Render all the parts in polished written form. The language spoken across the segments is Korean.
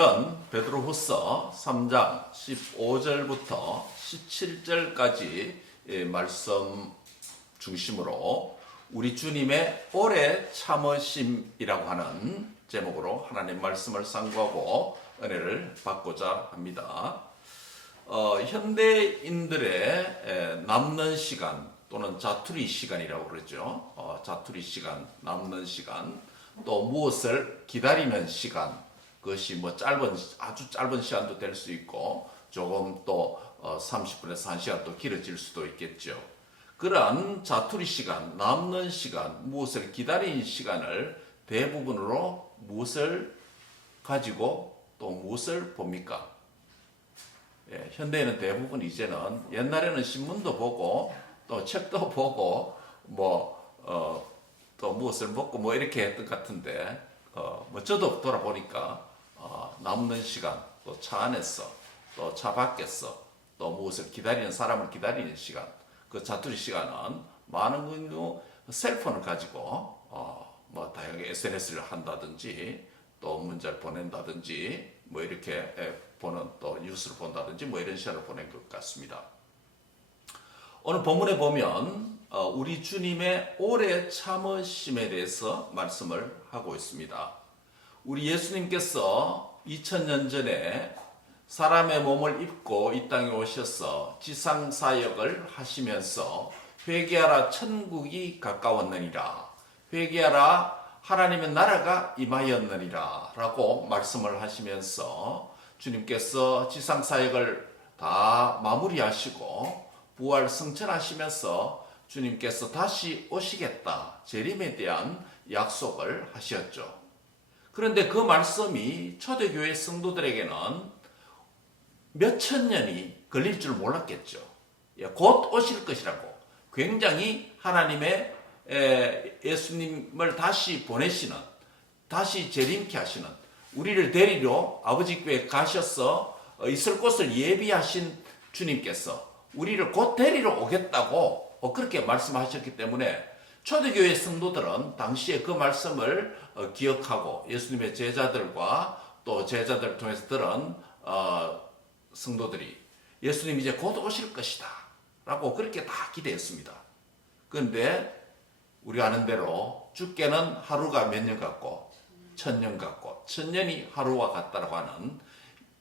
오늘은 베드로후서 3장 15절부터 17절까지 말씀 중심으로 우리 주님의 오래 참으심이라고 하는 제목으로 하나님 말씀을 상고하고 은혜를 받고자 합니다. 현대인들의 남는 시간 또는 자투리 시간이라고 그러죠. 자투리 시간, 남는 시간, 또 무엇을 기다리는 시간, 그것이 아주 짧은 시간도 될 수 있고 조금 또 30분에서 1시간 또 길어질 수도 있겠죠. 그러한 자투리 시간, 남는 시간, 무엇을 기다리는 시간을 대부분으로 무엇을 가지고 또 무엇을 봅니까? 현대에는 대부분 이제는 옛날에는 신문도 보고 또 책도 보고 또 무엇을 먹고 이렇게 했던 것 같은데 저도 돌아보니까 남는 시간, 또 차 안에서, 또 차 밖에서, 또 무엇을 기다리는 사람을 기다리는 시간, 그 자투리 시간은 많은 경우 셀폰을 가지고 다양하게 SNS를 한다든지, 또 문자를 보낸다든지, 이렇게 보는 또 뉴스를 본다든지 이런 시간을 보낸 것 같습니다. 오늘 본문에 보면 우리 주님의 오래 참으심에 대해서 말씀을 하고 있습니다. 우리 예수님께서 2000년 전에 사람의 몸을 입고 이 땅에 오셔서 지상사역을 하시면서 회개하라 천국이 가까웠느니라, 회개하라 하나님의 나라가 임하였느니라 라고 말씀을 하시면서 주님께서 지상사역을 다 마무리하시고 부활 승천하시면서 주님께서 다시 오시겠다, 재림에 대한 약속을 하셨죠. 그런데 그 말씀이 초대교회 성도들에게는 몇천 년이 걸릴 줄 몰랐겠죠. 곧 오실 것이라고 굉장히 하나님의 예수님을 다시 보내시는, 다시 재림케 하시는, 우리를 데리러 아버지 께 가셔서 있을 곳을 예비하신 주님께서 우리를 곧 데리러 오겠다고 그렇게 말씀하셨기 때문에 초대교회 성도들은 당시에 그 말씀을 기억하고 예수님의 제자들과 또 제자들을 통해서 들은 성도들이 예수님이 이제 곧 오실 것이다 라고 그렇게 다 기대했습니다. 그런데 우리가 아는 대로 주께는 하루가 몇 년 같고 천년 같고 천년이 하루와 같다라고 하는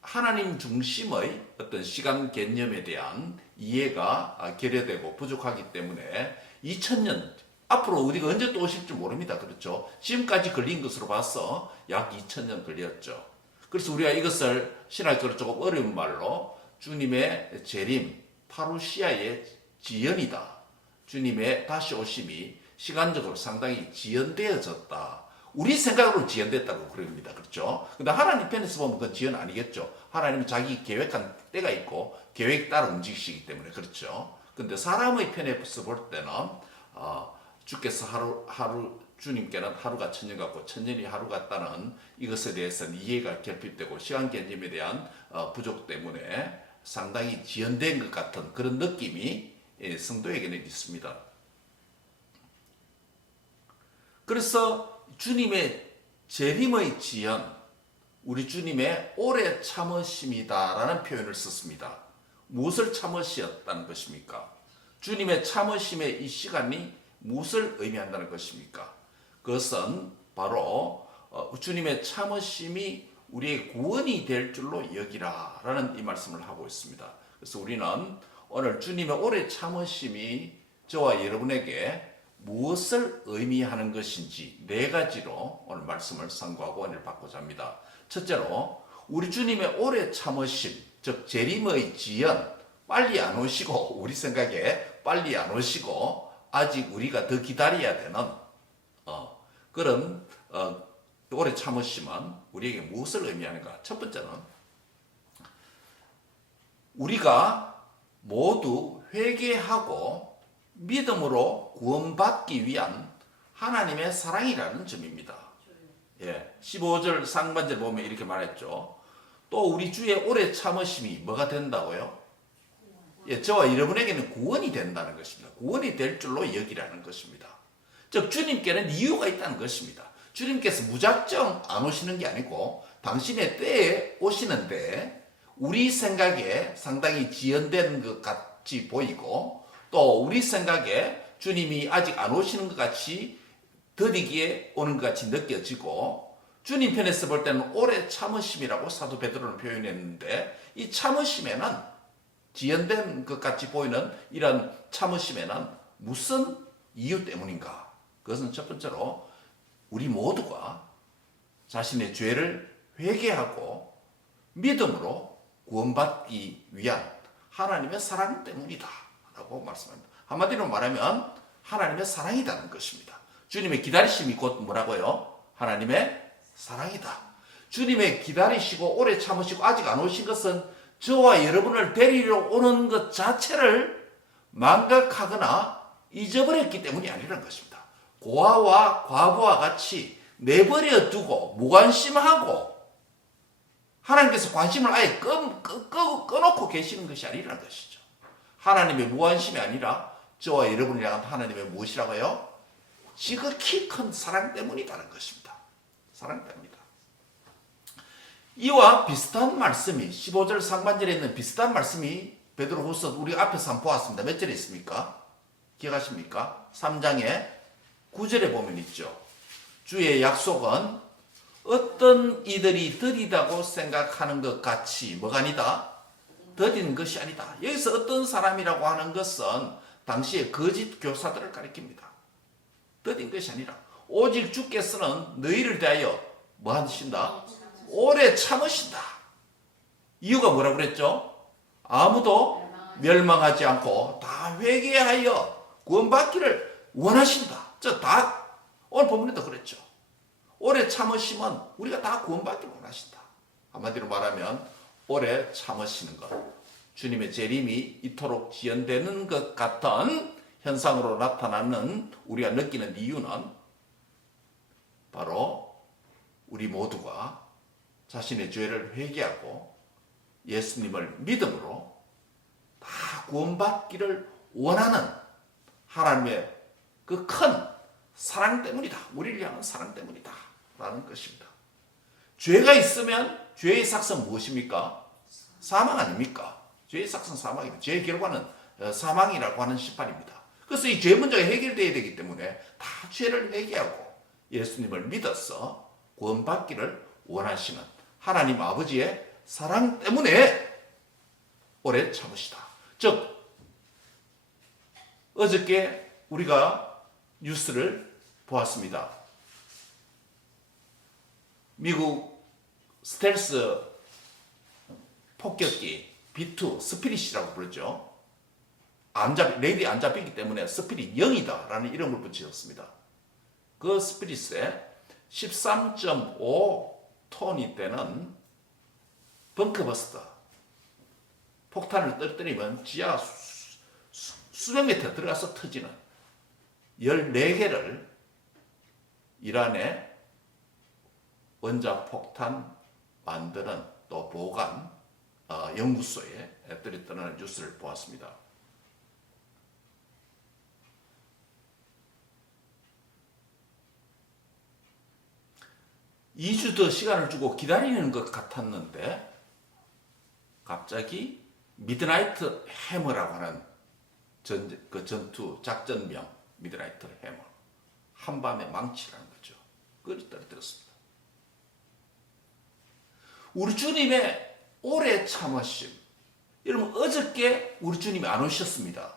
하나님 중심의 어떤 시간 개념에 대한 이해가 결여되고 부족하기 때문에 2000년 앞으로 우리가 언제 또 오실지 모릅니다. 그렇죠? 지금까지 걸린 것으로 봐서 약 2000년 걸렸죠. 그래서 우리가 이것을 신학적으로 조금 어려운 말로 주님의 재림, 파루시아의 지연이다, 주님의 다시 오심이 시간적으로 상당히 지연되어졌다, 우리 생각으로 지연됐다고 그럽니다. 그렇죠? 근데 하나님 편에서 보면 그건 지연 아니겠죠. 하나님은 자기 계획한 때가 있고 계획 따라 움직이시기 때문에 그렇죠. 근데 사람의 편에서 볼 때는 주께서 주님께는 하루가 천년 같고 천년이 하루 같다는 이것에 대해서는 이해가 결핍되고 시간 개념에 대한 부족 때문에 상당히 지연된 것 같은 그런 느낌이 성도에게는 있습니다. 그래서 주님의 재림의 지연, 우리 주님의 오래 참으심이다라는 표현을 썼습니다. 무엇을 참으셨다는 것입니까? 주님의 참으심의 이 시간이 무엇을 의미한다는 것입니까? 그것은 바로 주님의 참으심이 우리의 구원이 될 줄로 여기라 라는 이 말씀을 하고 있습니다. 그래서 우리는 오늘 주님의 오래 참으심이 저와 여러분에게 무엇을 의미하는 것인지 네 가지로 오늘 말씀을 상고하고 은혜를 받고자 합니다. 첫째로 우리 주님의 오래 참으심, 즉 재림의 지연, 빨리 안 오시고, 우리 생각에 빨리 안 오시고 아직 우리가 더 기다려야 되는 그런 오래 참으심은 우리에게 무엇을 의미하는가? 첫 번째는 우리가 모두 회개하고 믿음으로 구원받기 위한 하나님의 사랑이라는 점입니다. 15절 상반절 보면 이렇게 말했죠. 또 우리 주의 오래 참으심이 뭐가 된다고요? 저와 여러분에게는 구원이 된다는 것입니다. 구원이 될 줄로 여기라는 것입니다. 즉 주님께는 이유가 있다는 것입니다. 주님께서 무작정 안 오시는 게 아니고 당신의 때에 오시는데 우리 생각에 상당히 지연된 것 같이 보이고 또 우리 생각에 주님이 아직 안 오시는 것 같이 더디기에 오는 것 같이 느껴지고 주님 편에서 볼 때는 오래 참으심이라고 사도 베드로는 표현했는데 이 참으심에는 지연된 것 같이 보이는 이런 참으심에는 무슨 이유 때문인가? 그것은 첫 번째로 우리 모두가 자신의 죄를 회개하고 믿음으로 구원받기 위한 하나님의 사랑 때문이다 라고 말씀합니다. 한마디로 말하면 하나님의 사랑이라는 것입니다. 주님의 기다리심이 곧 뭐라고요? 하나님의 사랑이다. 주님의 기다리시고 오래 참으시고 아직 안 오신 것은 저와 여러분을 데리러 오는 것 자체를 망각하거나 잊어버렸기 때문이 아니라는 것입니다. 고아와 과부와 같이 내버려 두고 무관심하고 하나님께서 관심을 아예 꺼놓고 계시는 것이 아니라는 것이죠. 하나님의 무관심이 아니라 저와 여러분을 향한 하나님의 무엇이라고요? 지극히 큰 사랑 때문이라는 것입니다. 사랑 때문이다. 이와 비슷한 말씀이 15절 상반절에 있는 비슷한 말씀이 베드로후서 우리 앞에서 한번 보았습니다. 몇 절에 있습니까? 기억하십니까? 3장의 9절에 보면 있죠. 주의 약속은 어떤 이들이 더디다고 생각하는 것 같이 뭐가 아니다? 더딘 것이 아니다. 여기서 어떤 사람이라고 하는 것은 당시의 거짓 교사들을 가리킵니다. 더딘 것이 아니라 오직 주께서는 너희를 대하여 뭐 하신다? 오래 참으신다. 이유가 뭐라고 그랬죠? 아무도 멸망하지 않고 다 회개하여 구원받기를 원하신다. 다 오늘 본문에도 그랬죠. 오래 참으시면 우리가 다 구원받기를 원하신다. 한마디로 말하면 오래 참으시는 것, 주님의 재림이 이토록 지연되는 것 같은 현상으로 나타나는 우리가 느끼는 이유는 바로 우리 모두가 자신의 죄를 회개하고 예수님을 믿음으로 다 구원받기를 원하는 하나님의 그 큰 사랑 때문이다. 우리를 향한 사랑 때문이다. 라는 것입니다. 죄가 있으면 죄의 삭은 무엇입니까? 사망 아닙니까? 죄의 삭은 사망입니다. 죄의 결과는 사망이라고 하는 심판입니다. 그래서 이 죄 문제가 해결되어야 되기 때문에 다 죄를 회개하고 예수님을 믿어서 구원받기를 원하시는 하나님 아버지의 사랑 때문에 오래 참으시다. 즉 어저께 우리가 뉴스를 보았습니다. 미국 스텔스 폭격기 B2 스피릿이라고 부르죠. 레이디 안 잡히기 때문에 스피릿 0이다라는 이름을 붙였습니다. 그 스피릿에 13.5톤이 되는 벙커버스터 폭탄을 떨어뜨리면 지하 수백 미터 들어가서 터지는 14개를 이란의 원자폭탄 만드는 또 보관 연구소에 떨어뜨리는 뉴스를 보았습니다. 이 주 더 시간을 주고 기다리는 것 같았는데 갑자기 미드나이트 해머라고 하는 전투 작전명 미드나이트 해머, 한밤의 망치라는 거죠. 그걸 떨어뜨렸습니다. 우리 주님의 오래 참으심. 여러분 어저께 우리 주님이 안 오셨습니다.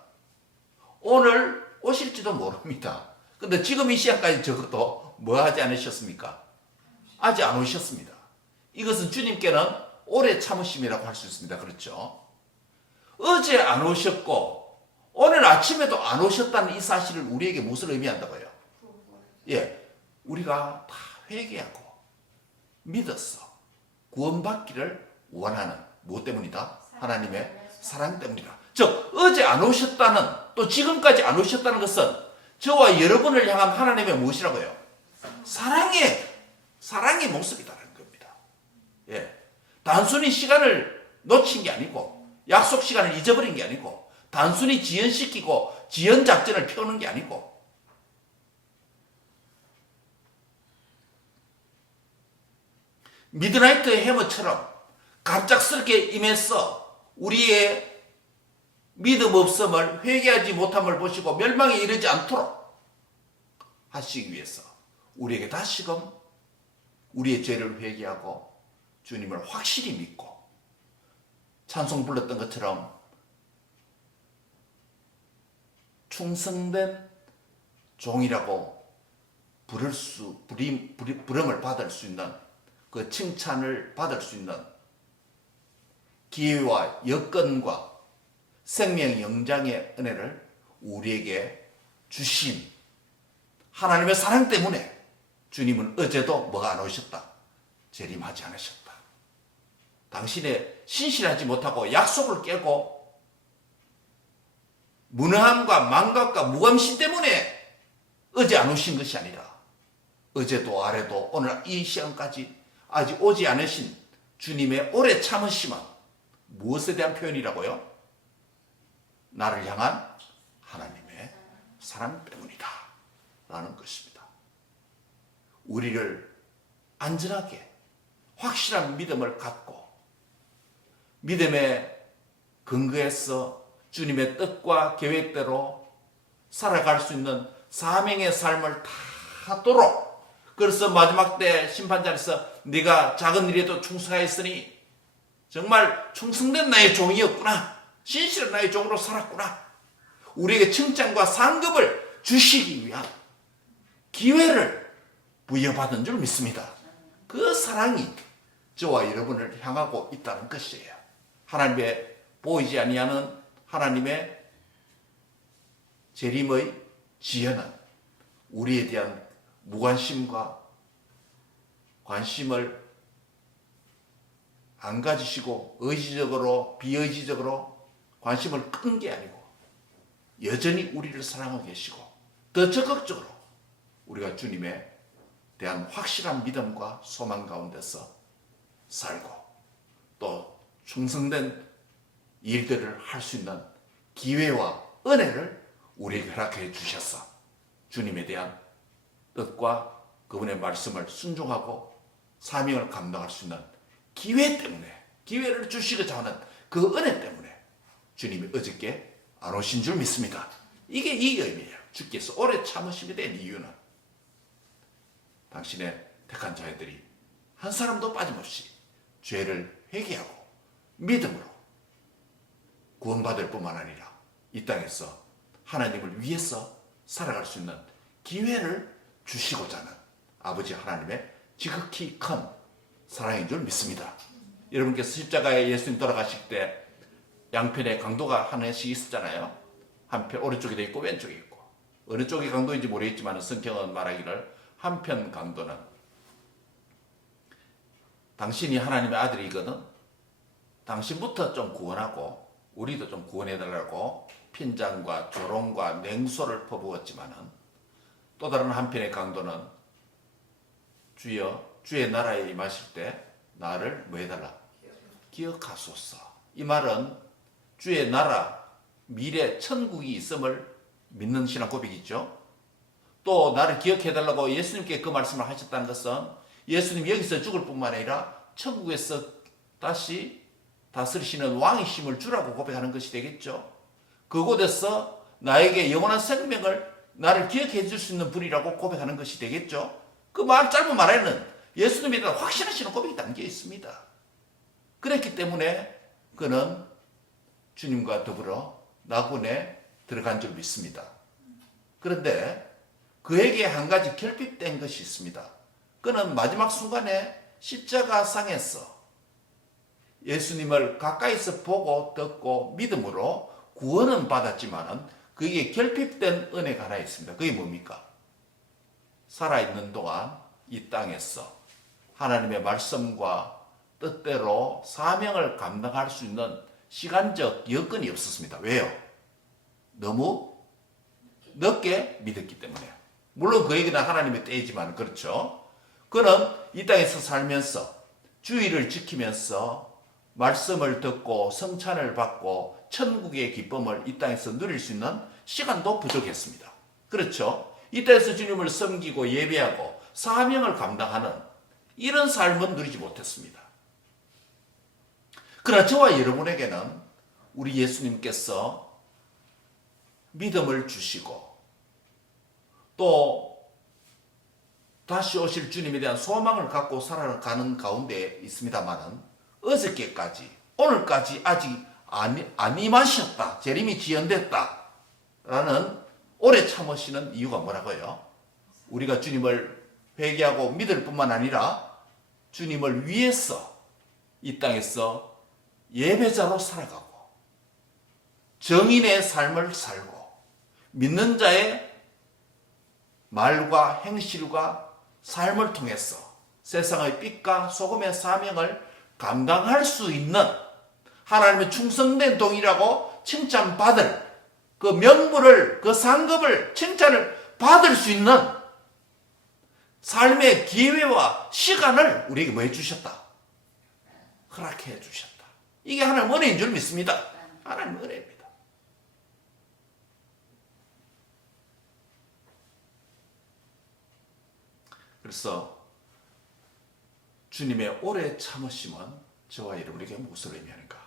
오늘 오실지도 모릅니다. 근데 지금 이 시간까지 적어도 뭐 하지 않으셨습니까? 아직 안 오셨습니다. 이것은 주님께는 오래 참으심이라고 할 수 있습니다. 그렇죠? 어제 안 오셨고 오늘 아침에도 안 오셨다는 이 사실을 우리에게 무엇을 의미한다고요? 우리가 다 회개하고 믿어서 구원받기를 원하는 무엇 때문이다? 하나님의 사랑 때문이다. 즉 어제 안 오셨다는 또 지금까지 안 오셨다는 것은 저와 여러분을 향한 하나님의 무엇이라고요? 사랑의 모습이다라는 겁니다. 단순히 시간을 놓친 게 아니고 약속 시간을 잊어버린 게 아니고 단순히 지연시키고 지연 작전을 펴는 게 아니고 미드나이트 해머처럼 갑작스럽게 임해서 우리의 믿음 없음을 회개하지 못함을 보시고 멸망에 이르지 않도록 하시기 위해서 우리에게 다시금 우리의 죄를 회개하고 주님을 확실히 믿고 찬송 불렀던 것처럼 충성된 종이라고 부름을 받을 수 있는 그 칭찬을 받을 수 있는 기회와 여건과 생명 영장의 은혜를 우리에게 주신 하나님의 사랑 때문에 주님은 어제도 뭐가 안 오셨다? 재림하지 않으셨다. 당신의 신실하지 못하고 약속을 깨고 무능함과 망각과 무감심 때문에 어제 안 오신 것이 아니라 어제도 아래도 오늘 이 시간까지 아직 오지 않으신 주님의 오래 참으심은 무엇에 대한 표현이라고요? 나를 향한 하나님의 사랑 때문이다 라는 것입니다. 우리를 안전하게 확실한 믿음을 갖고 믿음의 근거에서 주님의 뜻과 계획대로 살아갈 수 있는 사명의 삶을 타도록, 그래서 마지막 때 심판자리에서 네가 작은 일에도 충성하였으니 정말 충성된 나의 종이었구나, 신실한 나의 종으로 살았구나, 우리에게 칭찬과 상급을 주시기 위한 기회를 부여받은 줄 믿습니다. 그 사랑이 저와 여러분을 향하고 있다는 것이에요. 하나님의 보이지 아니하는 하나님의 재림의 지혜는 우리에 대한 무관심과 관심을 안 가지시고 의지적으로 비의지적으로 관심을 끈 게 아니고 여전히 우리를 사랑하고 계시고 더 적극적으로 우리가 주님에 대한 확실한 믿음과 소망 가운데서 살고 또 충성된 일들을 할 수 있는 기회와 은혜를 우리에게 허락해 주셔서 주님에 대한 뜻과 그분의 말씀을 순종하고 사명을 감당할 수 있는 기회 때문에, 기회를 주시고자 하는 그 은혜 때문에 주님이 어저께 안 오신 줄 믿습니다. 이게 이 의미예요. 주께서 오래 참으심에 대한 이유는 당신의 택한 자녀들이 한 사람도 빠짐없이 죄를 회개하고 믿음으로 구원받을 뿐만 아니라 이 땅에서 하나님을 위해서 살아갈 수 있는 기회를 주시고자 하는 아버지 하나님의 지극히 큰 사랑인 줄 믿습니다. 여러분께서 십자가에 예수님 돌아가실 때 양편에 강도가 하나씩 있었잖아요. 한편 오른쪽에도 있고 왼쪽에 있고, 어느 쪽이 강도인지 모르겠지만 성경은 말하기를 한편 강도는 당신이 하나님의 아들이거든 당신부터 좀 구원하고 우리도 좀 구원해달라고 핀잔과 조롱과 냉소를 퍼부었지만은 또 다른 한편의 강도는 주여 주의 나라에 임하실 때 나를 뭐 해달라? 기억하소서. 이 말은 주의 나라, 미래 천국이 있음을 믿는 신앙 고백이죠. 또 나를 기억해달라고 예수님께 그 말씀을 하셨다는 것은 예수님 여기서 죽을 뿐만 아니라 천국에서 다시 다스리시는 왕이심을 주라고 고백하는 것이 되겠죠. 그곳에서 나에게 영원한 생명을 나를 기억해 줄 수 있는 분이라고 고백하는 것이 되겠죠. 그 말 짧은 말에는 예수님에 대한 확신하시는 고백이 담겨 있습니다. 그렇기 때문에 그는 주님과 더불어 낙원에 들어간 줄 믿습니다. 그런데 그에게 한 가지 결핍된 것이 있습니다. 그는 마지막 순간에 십자가상에서 예수님을 가까이서 보고 듣고 믿음으로 구원은 받았지만은 그에게 결핍된 은혜가 하나 있습니다. 그게 뭡니까? 살아있는 동안 이 땅에서 하나님의 말씀과 뜻대로 사명을 감당할 수 있는 시간적 여건이 없었습니다. 왜요? 너무 늦게 믿었기 때문에. 물론 그에게는 하나님의 때이지만 그렇죠. 그는 이 땅에서 살면서 주의를 지키면서 말씀을 듣고 성찬을 받고 천국의 기쁨을 이 땅에서 누릴 수 있는 시간도 부족했습니다. 그렇죠. 이 땅에서 주님을 섬기고 예배하고 사명을 감당하는 이런 삶은 누리지 못했습니다. 그러나 저와 여러분에게는 우리 예수님께서 믿음을 주시고 또 다시 오실 주님에 대한 소망을 갖고 살아가는 가운데 있습니다만은 어저께까지 오늘까지 아직 안 임하셨다. 재림이 지연됐다. 라는 오래 참으시는 이유가 뭐라고요? 우리가 주님을 회개하고 믿을 뿐만 아니라 주님을 위해서 이 땅에서 예배자로 살아가고 정인의 삶을 살고 믿는 자의 말과 행실과 삶을 통해서 세상의 빛과 소금의 사명을 감당할 수 있는 하나님의 충성된 동이라고 칭찬받을 그 명분을, 그 상급을, 칭찬을 받을 수 있는 삶의 기회와 시간을 우리에게 뭐 해주셨다? 허락해 주셨다. 이게 하나님 은혜인 줄 믿습니다. 하나님 은혜입니다. 그래서 주님의 오래 참으심은 저와 여러분에게 무엇을 의미하는가?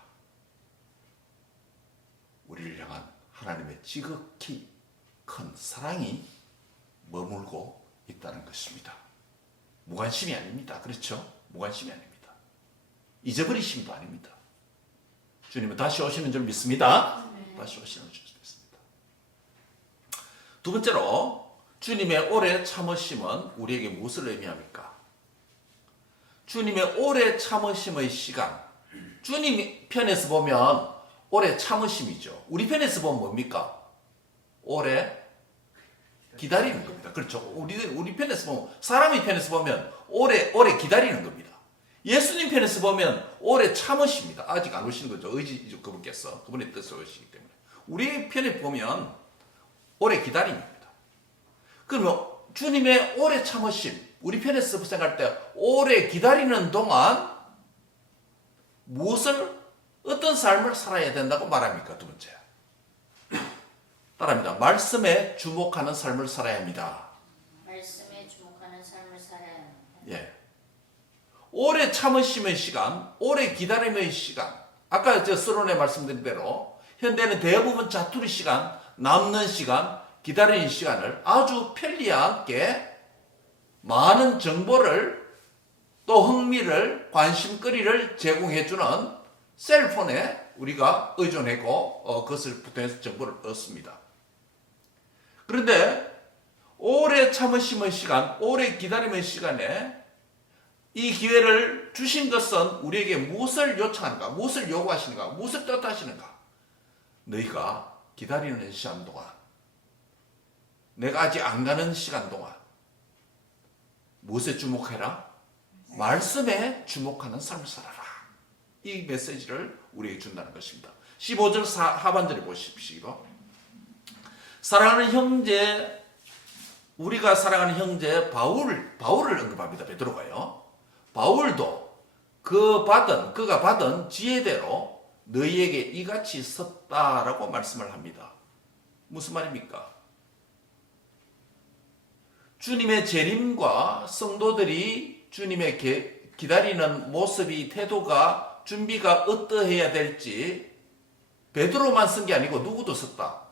우리를 향한 하나님의 지극히 큰 사랑이 머물고 있다는 것입니다. 무관심이 아닙니다. 그렇죠? 무관심이 아닙니다. 잊어버리심도 아닙니다. 주님은 다시 오시는 줄 믿습니다. 다시 오시는 줄 믿습니다. 두 번째로 주님의 오래 참으심은 우리에게 무엇을 의미합니까? 주님의 오래 참으심의 시간. 주님 편에서 보면 오래 참으심이죠. 우리 편에서 보면 뭡니까? 오래 기다리는 겁니다. 그렇죠? 우리 편에서 보면, 사람의 편에서 보면 오래 기다리는 겁니다. 예수님 편에서 보면 오래 참으십니다. 아직 안 오시는 거죠. 의지 그분께서 그분의 뜻으로 오시기 때문에. 우리 편에 보면 오래 기다립니다. 그러면 주님의 오래 참으심, 우리 편에서 생각할 때 오래 기다리는 동안 어떤 삶을 살아야 된다고 말합니까? 두 번째. 따라합니다. 말씀에 주목하는 삶을 살아야 합니다. 말씀에 주목하는 삶을 살아야 합니다. 예. 오래 참으심의 시간, 오래 기다림의 시간. 아까 저 서론에 말씀드린 대로 현대는 대부분 자투리 시간, 남는 시간, 기다리는 시간을 아주 편리하게 많은 정보를 또 흥미를, 관심거리를 제공해주는 셀폰에 우리가 의존하고 그것을 통해서 정보를 얻습니다. 그런데 오래 참으심의 시간, 오래 기다림의 시간에 이 기회를 주신 것은 우리에게 무엇을 요청하는가, 무엇을 요구하시는가, 무엇을 뜻하시는가? 너희가 기다리는 시간 동안, 내가 아직 안 가는 시간 동안 무엇에 주목해라? 말씀에 주목하는 삶을 살아라. 이 메시지를 우리에게 준다는 것입니다. 15절 하반절에 보십시오. 사랑하는 형제, 우리가 사랑하는 형제 바울을 언급합니다. 베드로가요. 바울도 그가 받은 지혜대로 너희에게 이같이 섰다라고 말씀을 합니다. 무슨 말입니까? 주님의 재림과 성도들이 주님의 기다리는 모습이, 태도가, 준비가 어떠해야 될지 베드로만 쓴 게 아니고 누구도 썼다.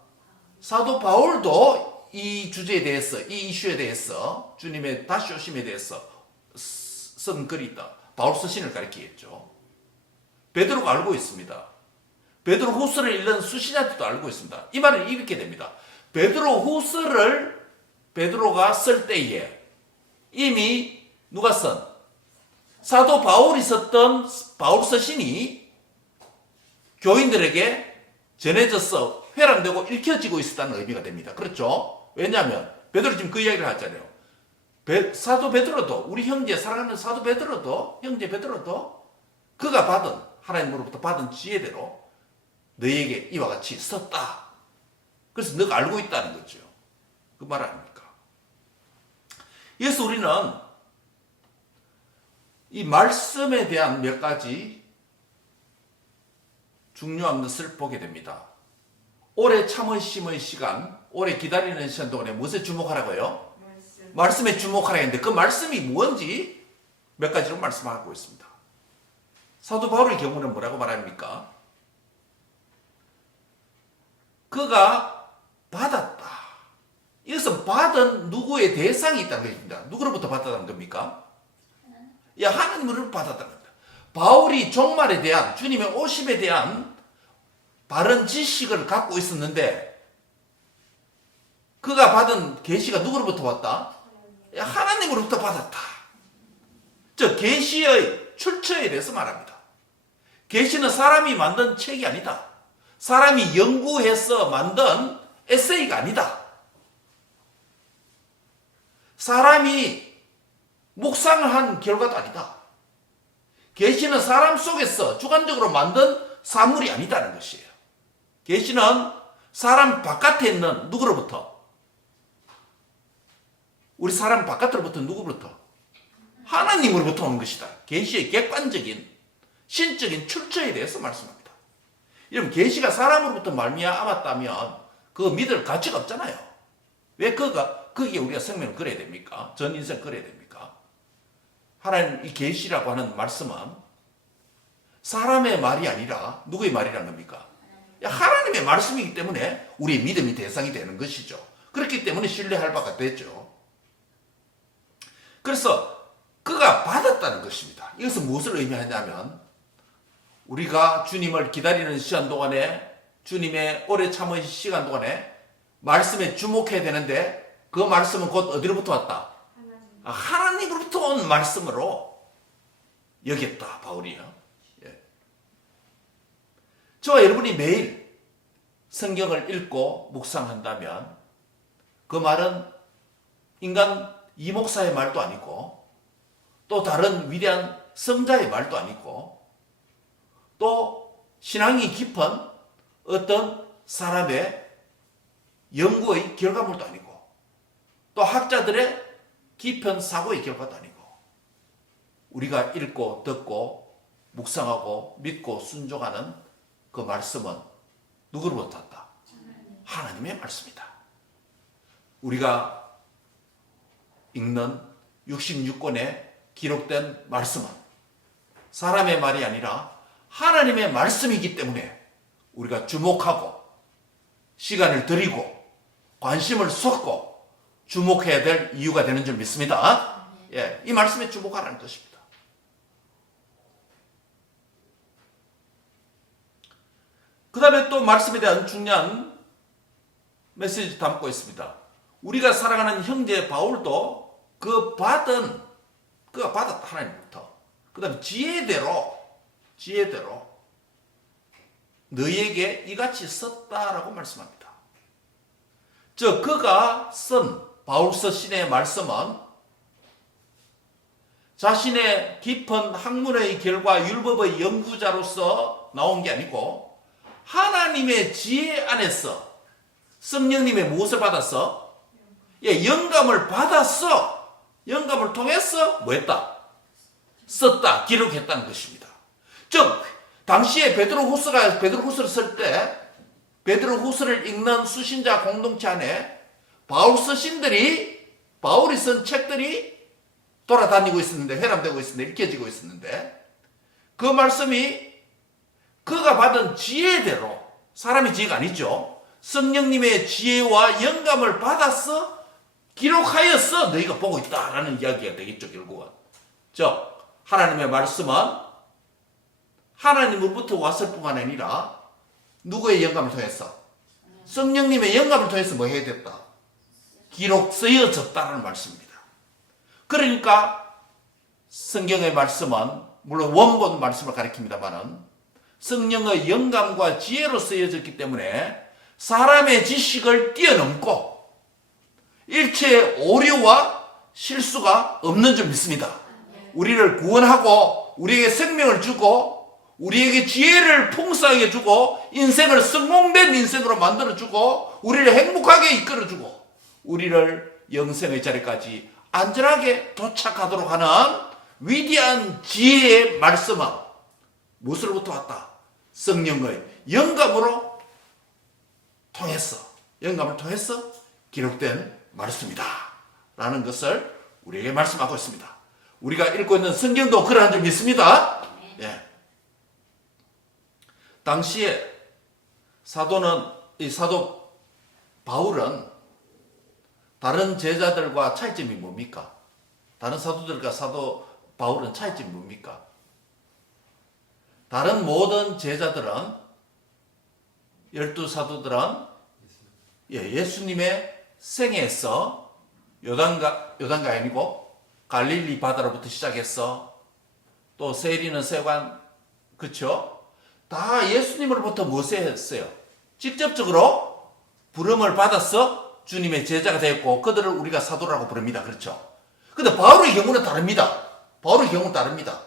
사도 바울도 이 주제에 대해서, 이 이슈에 대해서, 주님의 다시 오심에 대해서 쓴 글이 있다. 바울 서신을 가리키겠죠. 베드로가 알고 있습니다. 베드로 후서를 읽는 수신자들도 알고 있습니다. 이 말은 이렇게 됩니다. 베드로 후서를 베드로가 쓸 때에 이미 누가 쓴? 사도 바울이 썼던 바울 서신이 교인들에게 전해져서 회람되고 읽혀지고 있었다는 의미가 됩니다. 그렇죠? 왜냐하면 베드로 지금 그 이야기를 하잖아요. 사도 베드로도, 우리 형제, 사랑하는 사도 베드로도, 형제 베드로도 그가 하나님으로부터 받은 지혜대로 너희에게 이와 같이 썼다. 그래서 너가 알고 있다는 거죠. 그 말 아닙니까? 그래서 우리는 이 말씀에 대한 몇 가지 중요한 것을 보게 됩니다. 오래 참으심의 시간, 오래 기다리는 시간 동안에 무엇에 주목하라고요? 말씀에 주목하라 했는데 그 말씀이 뭔지 몇 가지로 말씀하고 있습니다. 사도 바울의 경우는 뭐라고 말합니까? 그가 받았다. 여기서 받은 누구의 대상이 있다는 것입니다. 누구로부터 받았다는 겁니까? 하나님으로부터 받았다는 겁니다. 바울이 종말에 대한, 주님의 오심에 대한 바른 지식을 갖고 있었는데 그가 받은 계시가 누구로부터 왔다? 하나님으로부터 받았다. 즉 계시의 출처에 대해서 말합니다. 계시는 사람이 만든 책이 아니다. 사람이 연구해서 만든 에세이가 아니다. 사람이 묵상한 결과도 아니다. 계시는 사람 속에서 주관적으로 만든 사물이 아니다는 것이에요. 계시는 사람 바깥에 있는 누구로부터? 우리 사람 바깥으로부터 누구로부터? 하나님으로부터 오는 것이다. 계시의 객관적인 신적인 출처에 대해서 말씀합니다. 여러분 계시가 사람으로부터 말미암았다면 그거 믿을 가치가 없잖아요. 왜 거기에 우리가 생명을 걸어야 됩니까? 전 인생 걸어야 됩니까? 하나님 이 계시라고 하는 말씀은 사람의 말이 아니라 누구의 말이라는 겁니까? 하나님의 말씀이기 때문에 우리의 믿음이 대상이 되는 것이죠. 그렇기 때문에 신뢰할 바가 되죠. 그래서 그가 받았다는 것입니다. 이것은 무엇을 의미하냐면 우리가 주님을 기다리는 시간 동안에 주님의 오래 참은 시간 동안에 말씀에 주목해야 되는데 그 말씀은 곧 어디로부터 왔다? 하나님으로부터 온 말씀으로 여겼다 바울이요. 저와 여러분이 매일 성경을 읽고 묵상한다면 그 말은 인간 이목사의 말도 아니고 또 다른 위대한 성자의 말도 아니고 또 신앙이 깊은 어떤 사람의 연구의 결과물도 아니고 또 학자들의 깊은 사고의 결과도 아니고 우리가 읽고 듣고 묵상하고 믿고 순종하는 그 말씀은 누구로부터 왔다? 하나님의 말씀이다. 우리가 읽는 66권에 기록된 말씀은 사람의 말이 아니라 하나님의 말씀이기 때문에 우리가 주목하고 시간을 들이고 관심을 쏟고 주목해야 될 이유가 되는 줄 믿습니다. 이 말씀에 주목하라는 것입니다. 그 다음에 또 말씀에 대한 중요한 메시지 담고 있습니다. 우리가 사랑하는 형제 바울도 그가 받았다 하나님부터. 그 다음에 지혜대로 너희에게 이같이 썼다라고 말씀합니다. 즉 그가 쓴 바울서 신의 말씀은 자신의 깊은 학문의 결과 율법의 연구자로서 나온 게 아니고 하나님의 지혜 안에서 성령님의 무엇을 받았어? 영감을 받았어. 영감을 통해서 뭐 했다? 썼다, 기록했다는 것입니다. 즉 당시에 베드로후서를 쓸 때 베드로후서를 읽는 수신자 공동체 안에 바울서 신들이 바울이 쓴 책들이 돌아다니고 있었는데 회람되고 있었는데 읽혀지고 있었는데 그 말씀이 그가 받은 지혜대로 사람의 지혜가 아니죠. 성령님의 지혜와 영감을 받아서 기록하여서 너희가 보고 있다라는 이야기가 되겠죠. 결국은 즉 하나님의 말씀은 하나님으로부터 왔을 뿐만 아니라 누구의 영감을 통해서? 성령님의 영감을 통해서 뭐 해야 됐다? 기록 쓰여졌다는 말씀입니다. 그러니까 성경의 말씀은 물론 원본 말씀을 가리킵니다만은 성령의 영감과 지혜로 쓰여졌기 때문에 사람의 지식을 뛰어넘고 일체의 오류와 실수가 없는 줄 믿습니다. 우리를 구원하고 우리에게 생명을 주고 우리에게 지혜를 풍성하게 주고 인생을 성공된 인생으로 만들어주고 우리를 행복하게 이끌어주고 우리를 영생의 자리까지 안전하게 도착하도록 하는 위대한 지혜의 말씀은 무엇으로부터 왔다? 성령의 영감을 통해서 기록된 말씀이다 라는 것을 우리에게 말씀하고 있습니다. 우리가 읽고 있는 성경도 그러한 줄 믿습니다. 아멘. 예. 당시에 이 사도 바울은 다른 제자들과 차이점이 뭡니까? 다른 사도들과 사도 바울은 차이점이 뭡니까? 다른 모든 제자들은, 12사도들은 예수님의 생애에서 요단가 아니고 갈릴리 바다로부터 시작해서 또 세리는 세관, 그쵸? 다 예수님으로부터 무엇을 했어요? 직접적으로 부름을 받아서 주님의 제자가 되었고 그들을 우리가 사도라고 부릅니다. 그렇죠? 근데 바울의 경우는 다릅니다.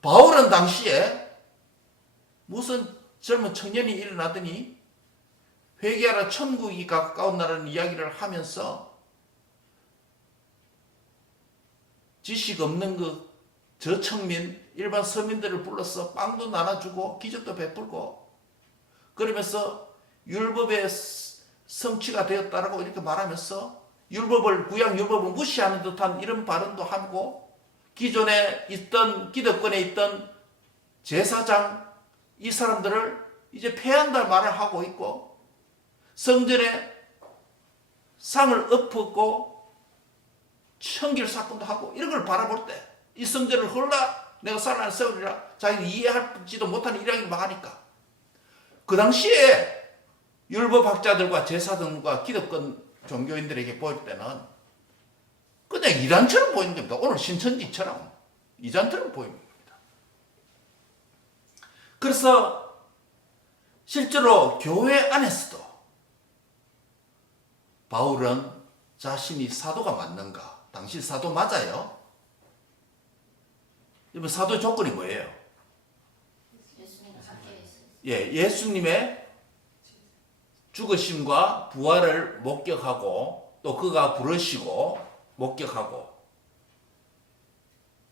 바울은 당시에 무슨 젊은 청년이 일어나더니 회개하라 천국이 가까운 나라는 이야기를 하면서 지식 없는 그 저청민 일반 서민들을 불러서 빵도 나눠주고 기적도 베풀고 그러면서 율법의 성취가 되었다라고 이렇게 말하면서 구약 율법을 무시하는 듯한 이런 발언도 하고 기존에 있던 기득권에 있던 제사장 이 사람들을 이제 폐한다 말을 하고 있고 성전에 상을 엎었고 천길 사건도 하고 이런 걸 바라볼 때 이 성전을 헐라 내가 살아날 세우리라 자기는 이해할지도 못하는 이야기를 막 하니까 그 당시에 율법학자들과 제사장과 기득권 종교인들에게 보일 때는 그냥 이단처럼 보이는 겁니다. 오늘 신천지처럼 이단처럼 보이는 겁니다. 그래서 실제로 교회 안에서도 바울은 자신이 사도가 맞는가? 당신 사도 맞아요? 여러분 사도의 조건이 뭐예요? 예수님 함께 있어요. 예수님의 죽으심과 부활을 목격하고 또 그가 부르시고 목격하고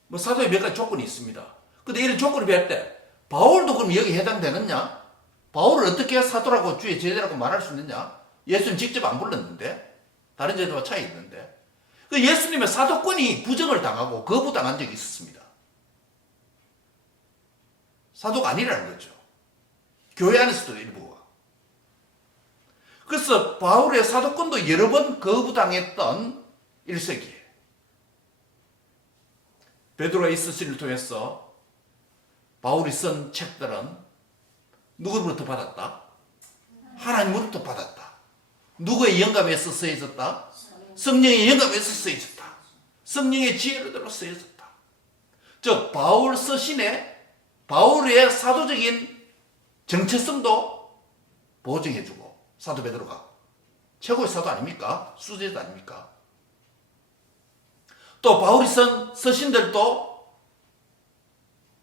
뭐 사도의 몇 가지 조건이 있습니다. 근데 이런 조건을 배울 때 바울도 그럼 여기 해당되느냐? 바울을 어떻게 사도라고 주의 제자라고 말할 수 있느냐? 예수님 직접 안 불렀는데 다른 제자와 차이 있는데 그 예수님의 사도권이 부정을 당하고 거부당한 적이 있었습니다. 사도가 아니라는 거죠. 교회 안에서도 일부가. 그래서 바울의 사도권도 여러 번 거부당했던 1세기에 베드로가 이스스를 통해서 바울이 쓴 책들은 누구로부터 받았다? 하나님으로부터 받았다. 누구의 영감에서 쓰여졌다? 성령의 영감에서 쓰여졌다. 성령의 지혜로 쓰여졌다. 즉 바울 서신에 바울의 사도적인 정체성도 보증해주고 사도 베드로가 최고의 사도 아닙니까? 수제자 아닙니까? 또 바울이 쓴 서신들도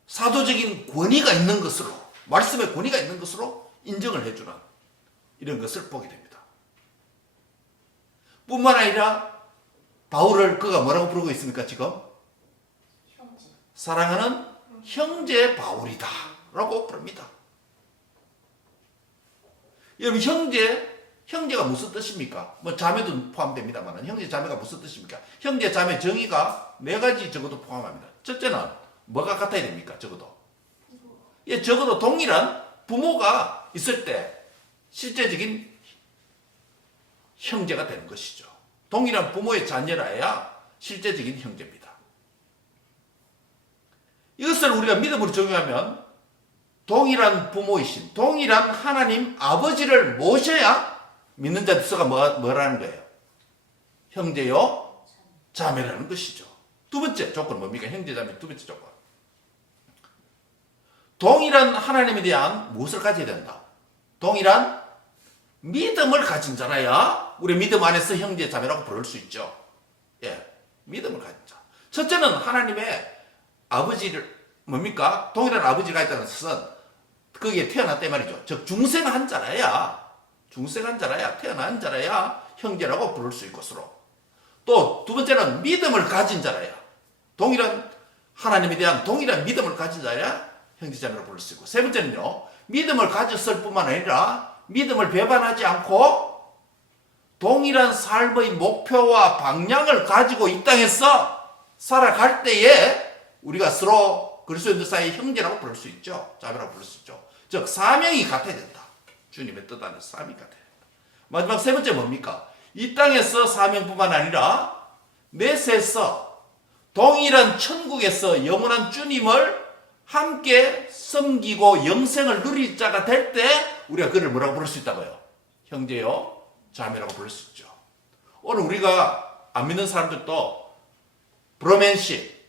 사도적인 권위가 있는 것으로 말씀의 권위가 있는 것으로 인정을 해주는 이런 것을 보게 됩니다. 뿐만 아니라 바울을 그가 뭐라고 부르고 있습니까? 지금 형제. 사랑하는 형제 바울이다 라고 부릅니다. 여러분 형제가 무슨 뜻입니까? 뭐 자매도 포함됩니다만 형제 자매가 무슨 뜻입니까? 형제 자매 정의가 4가지 적어도 포함합니다. 첫째는 뭐가 같아야 됩니까? 적어도 적어도 동일한 부모가 있을 때 실제적인 형제가 되는 것이죠. 동일한 부모의 자녀라야 실제적인 형제입니다. 이것을 우리가 믿음으로 적용하면 동일한 부모이신 동일한 하나님 아버지를 모셔야 믿는 자들서가 뭐라는 거예요? 형제요 자매라는 것이죠. 두 번째 조건은 뭡니까? 형제 자매 두 번째 조건. 동일한 하나님에 대한 무엇을 가져야 된다? 동일한 믿음을 가진 자라야 우리 믿음 안에서 형제 자매라고 부를 수 있죠. 믿음을 가진 자. 첫째는 하나님의 아버지를 뭡니까? 동일한 아버지가 있다는 것은 거기에 태어났단 말이죠. 즉 중생한 자라야 태어난 자라야 형제라고 부를 수 있을 것으로. 또 두 번째는 믿음을 가진 자라야 동일한 하나님에 대한 동일한 믿음을 가진 자라야 형제자매로 부를 수 있고. 세 번째는요. 믿음을 가졌을 뿐만 아니라 믿음을 배반하지 않고 동일한 삶의 목표와 방향을 가지고 이 땅에서 살아갈 때에 우리가 서로 그리스도인들 사이의 형제라고 부를 수 있죠. 자매라고 부를 수 있죠. 즉 사명이 같아야 된다. 주님의 뜻 안에서 사명이 같아야 된다. 마지막 세 번째 뭡니까? 이 땅에서 사명뿐만 아니라 내세에서 동일한 천국에서 영원한 주님을 함께 섬기고 영생을 누릴 자가 될 때 우리가 그를 뭐라고 부를 수 있다고요? 형제요, 자매라고 부를 수 있죠. 오늘 우리가 안 믿는 사람들도 브로맨십,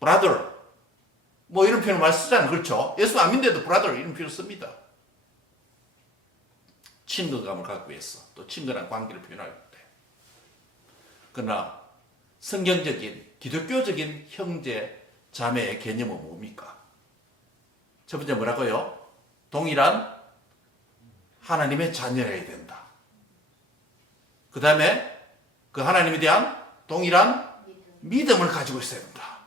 브라더 뭐 이런 표현을 많이 쓰잖아요. 그렇죠? 예수 안 믿는데도 브라더 이런 표현을 씁니다. 친근감을 갖기 위해서 또 친근한 관계를 표현할 때. 그러나 성경적인 기독교적인 형제 자매의 개념은 뭡니까? 첫 번째 뭐라고요? 동일한 하나님의 자녀여야 된다. 그 다음에 그 하나님에 대한 동일한 믿음을 가지고 있어야 된다.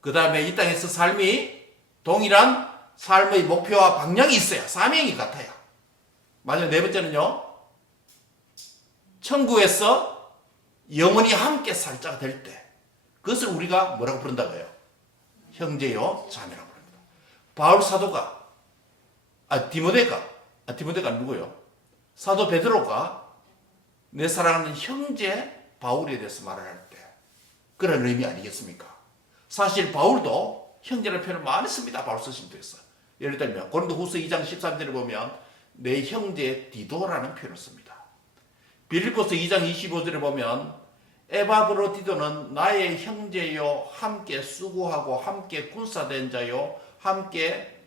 그 다음에 이 땅에서 삶이 동일한 삶의 목표와 방향이 있어야 사명이 같아요. 마지막 네 번째는요. 천국에서 영원히 함께 살 자가 될 때 그것을 우리가 뭐라고 부른다고요? 형제요 자매라고 부릅니다. 바울 사도가 디모데가 누구요? 사도 베드로가 내 사랑하는 형제 바울에 대해서 말을 할 때 그런 의미 아니겠습니까? 사실 바울도 형제라는 표현을 많이 씁니다. 바울 쓰신 데서 예를 들면 고린도후서 2장 13절에 보면 내 형제 디도라는 표현을 씁니다. 빌립보서 2장 25절에 보면 에바브로 디도는 나의 형제요 함께 수고하고 함께 군사된 자요 함께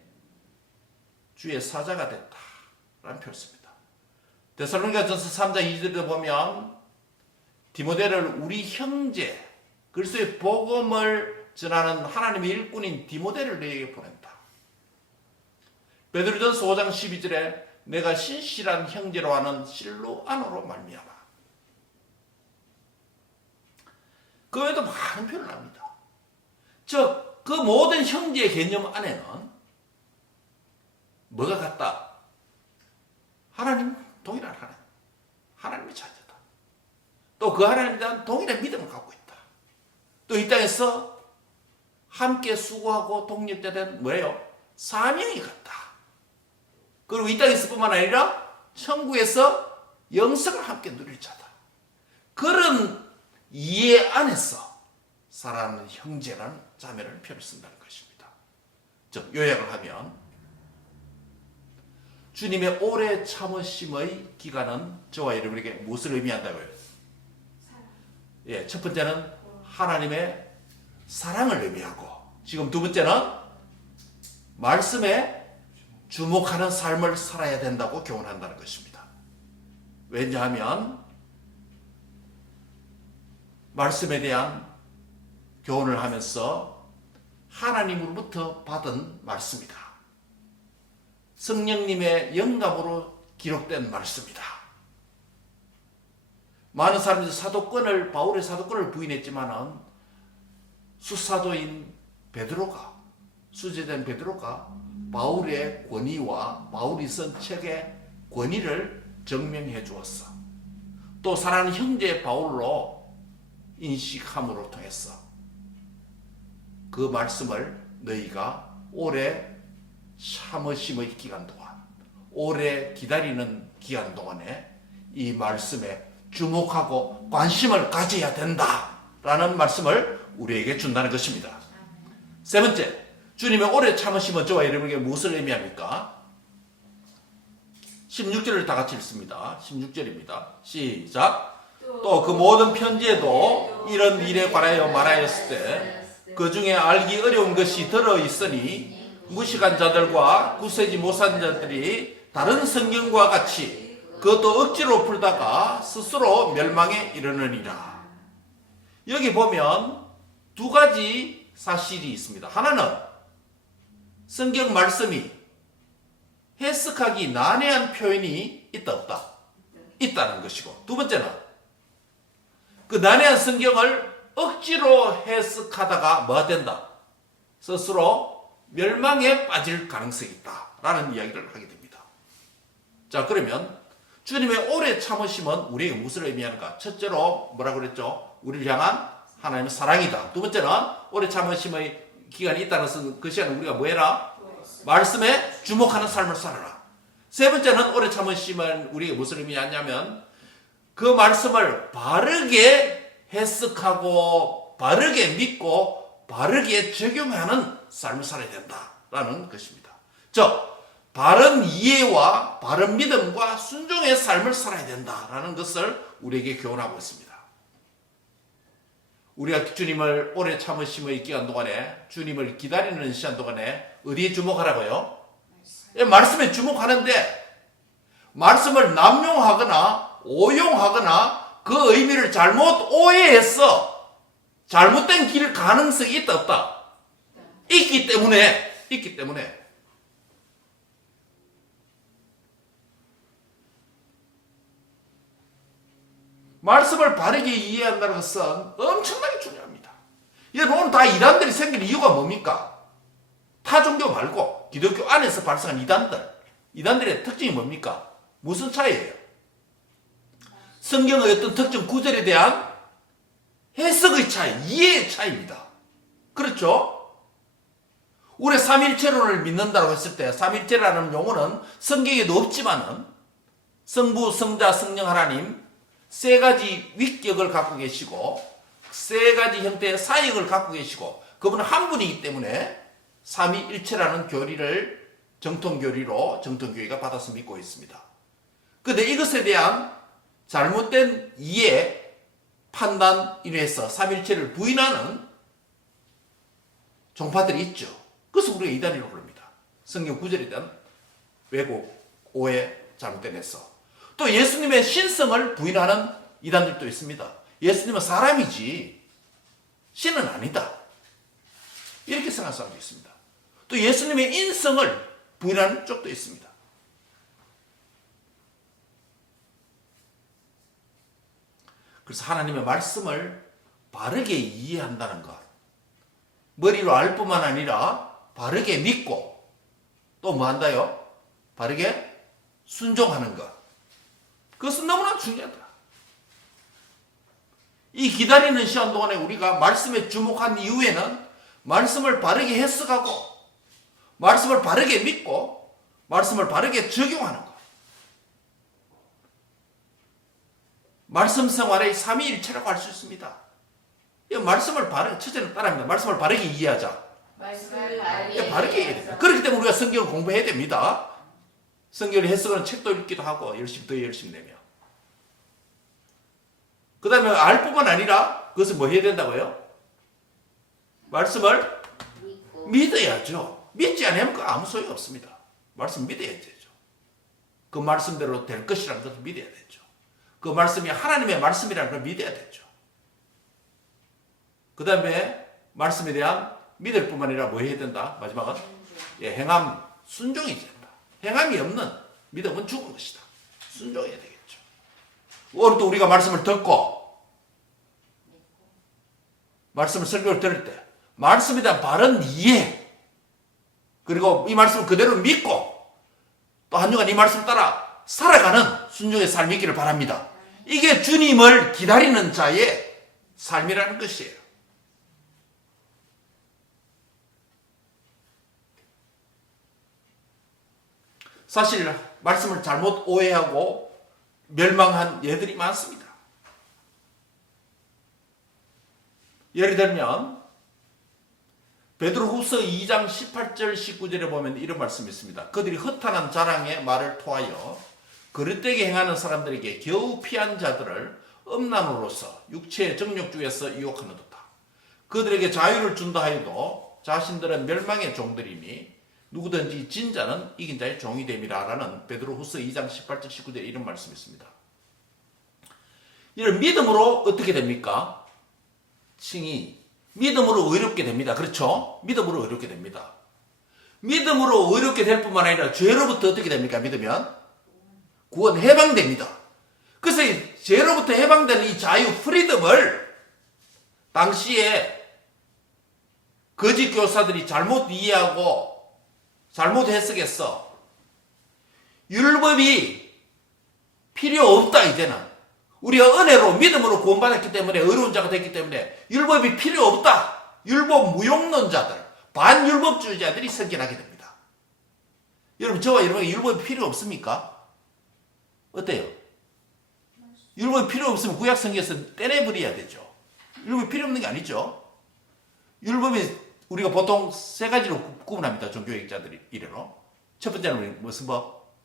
주의 사자가 됐다 라는 표현을 씁니다. 데살로니가전서 3장 2절에 보면 디모데를 우리 형제 그리스도의 복음을 전하는 하나님의 일꾼인 디모데를 너에게 보낸다. 베드로전서 5장 12절에 내가 신실한 형제로 하는 실로아노로 말미암아. 그 외에도 많은 표현을 합니다. 즉 그 모든 형제의 개념 안에는 뭐가 같다? 하나님, 동일한 하나님. 하나님의 자녀다. 또 그 하나님에 대한 동일한 믿음을 갖고 있다. 또 이 땅에서 함께 수고하고 독립된 뭐예요? 사명이 같다. 그리고 이 땅에서 뿐만 아니라 천국에서 영생을 함께 누릴 자다. 그런 이해 안에서 살아가는 형제라는 자매를 표현을 쓴다는 것입니다. 즉 요약을 하면 주님의 오래 참으심의 기간은 저와 여러분에게 무엇을 의미한다고요? 예, 첫 번째는 하나님의 사랑을 의미하고 지금 두 번째는 말씀에 주목하는 삶을 살아야 된다고 교훈한다는 것입니다. 왜냐하면 말씀에 대한 교훈을 하면서 하나님으로부터 받은 말씀이다. 성령님의 영감으로 기록된 말씀이다. 많은 사람들이 사도권을 바울의 사도권을 부인했지만은 수사도인 베드로가 수제된 베드로가 바울의 권위와 바울이 쓴 책의 권위를 증명해 주었어. 또 사랑하는 형제 바울로 인식함으로 통해서 그 말씀을 너희가 오래 참으심의 기간 동안 오래 기다리는 기간 동안에 이 말씀에 주목하고 관심을 가져야 된다라는 말씀을 우리에게 준다는 것입니다. 세 번째, 주님의 오래 참으심은 저와 여러분에게 무엇을 의미합니까? 16절을 다 같이 읽습니다. 16절입니다. 시작. 또 그 모든 편지에도 이런 일에 관하여 말하였을 때 그 중에 알기 어려운 것이 들어있으니 무식한 자들과 구세지 못한 자들이 다른 성경과 같이 그것도 억지로 풀다가 스스로 멸망에 이르느니라. 여기 보면 두 가지 사실이 있습니다. 하나는 성경 말씀이 해석하기 난해한 표현이 있다 없다? 있다는 것이고, 두 번째는 그 난해한 성경을 억지로 해석하다가 뭐가 된다? 스스로 멸망에 빠질 가능성이 있다라는 이야기를 하게 됩니다. 자, 그러면 주님의 오래 참으심은 우리에게 무엇을 의미하는가? 첫째로 뭐라고 그랬죠? 우리를 향한 하나님은 사랑이다. 두 번째는 오래 참으심의 기간이 있다는 것은 그 시간에 우리가 뭐 해라? 말씀에 주목하는 삶을 살아라. 세 번째는 오래 참으심은 우리에게 무슨 의미냐면 그 말씀을 바르게 해석하고 바르게 믿고 바르게 적용하는 삶을 살아야 된다라는 것입니다. 즉 바른 이해와 바른 믿음과 순종의 삶을 살아야 된다라는 것을 우리에게 교훈하고 있습니다. 우리가 주님을 오래 참으심의 기간 동안에 주님을 기다리는 시간 동안에 어디에 주목하라고요? 말씀에 주목하는데 말씀을 남용하거나 오용하거나 그 의미를 잘못 오해해서 잘못된 길 가능성이 있다 없다? 있기 때문에 말씀을 바르게 이해한다는 것은 엄청나게 중요합니다. 여러분 오늘 다 이단들이 생긴 이유가 뭡니까? 타 종교 말고 기독교 안에서 발생한 이단들의 특징이 뭡니까? 무슨 차이예요? 성경의 어떤 특정 구절에 대한 해석의 차이, 이해의 차이입니다. 그렇죠? 우리 삼일체론을 믿는다고 했을 때 삼일체라는 용어는 성경에도 없지만은 성부, 성자, 성령 하나님 세 가지 위격을 갖고 계시고 세 가지 형태의 사역을 갖고 계시고 그분은 한 분이기 때문에 삼위일체라는 교리를 정통교리로 정통교회가 받아서 믿고 있습니다. 그런데 이것에 대한 잘못된 이해, 판단 인해서 삼일체를 부인하는 종파들이 있죠. 그래서 우리가 이단이라고 부릅니다. 성경 구절에 대한 왜곡, 오해, 잘못된 해석. 또 예수님의 신성을 부인하는 이단들도 있습니다. 예수님은 사람이지 신은 아니다. 이렇게 생각하는 사람도 있습니다. 또 예수님의 인성을 부인하는 쪽도 있습니다. 그래서 하나님의 말씀을 바르게 이해한다는 것, 머리로 알 뿐만 아니라 바르게 믿고 또 뭐 한다요? 바르게 순종하는 것. 그것은 너무나 중요하다. 이 기다리는 시간 동안에 우리가 말씀에 주목한 이후에는 말씀을 바르게 해석하고 말씀을 바르게 믿고 말씀을 바르게 적용하는 것. 말씀 생활의 삼위일체라고 할 수 있습니다. 이 말씀을 바르게, 첫째는 따라합니다. 말씀을 바르게 이해하자. 말씀을 바르게 이해해야 됩니다. 그렇기 때문에 우리가 성경을 공부해야 됩니다. 성경을 해석하는 책도 읽기도 하고 더 열심히 내며. 그 다음에 알 뿐만 아니라 그것을 뭐 해야 된다고요? 말씀을 믿어야죠. 믿지 않으면 그 아무 소용이 없습니다. 말씀 믿어야 되죠. 그 말씀대로 될 것이라는 것을 믿어야 되죠. 그 말씀이 하나님의 말씀이라는 걸 믿어야 되죠. 그 다음에 말씀에 대한 믿을 뿐만 아니라 뭐 해야 된다? 마지막은 행함, 순종이 된다. 행함이 없는 믿음은 죽은 것이다. 순종해야 되겠죠. 오늘도 우리가 말씀을 듣고 말씀을 설교를 들을 때 말씀에 대한 바른 이해 그리고 이 말씀을 그대로 믿고 또 한 주간 이 말씀 따라 살아가는 순종의 삶이 있기를 바랍니다. 이게 주님을 기다리는 자의 삶이라는 것이에요. 사실 말씀을 잘못 오해하고 멸망한 예들이 많습니다. 예를 들면 베드로후서 2장 18절 19절에 보면 이런 말씀이 있습니다. 그들이 허탄한 자랑의 말을 토하여 그릇되게 행하는 사람들에게 겨우 피한 자들을 음란으로서 육체의 정욕주에서 유혹하는도다. 그들에게 자유를 준다 하여도 자신들은 멸망의 종들이니 누구든지 진 자는 이긴 자의 종이 됨이라 라는 베드로후서 2장 18절 19절에 이런 말씀이 있습니다. 이런 믿음으로 어떻게 됩니까? 칭이 믿음으로 의롭게 됩니다. 그렇죠? 믿음으로 의롭게 됩니다. 믿음으로 의롭게 될 뿐만 아니라 죄로부터 어떻게 됩니까? 믿으면 구원 해방됩니다. 그래서 죄로부터 해방되는 이 자유 프리덤을 당시에 거짓 교사들이 잘못 이해하고 잘못 해석했어. 율법이 필요 없다 이제는. 우리가 은혜로 믿음으로 구원받았기 때문에 의로운 자가 됐기 때문에 율법이 필요 없다. 율법 무용론자들, 반율법주의자들이 생겨나게 됩니다. 여러분, 저와 여러분에게 율법이 필요 없습니까? 어때요? 율법이 필요 없으면 구약 성경에서 떼내버려야 되죠. 율법이 필요 없는 게 아니죠. 율법이 우리가 보통 세 가지로 구분합니다. 종교학자들이 이래로. 첫 번째는 무슨 법?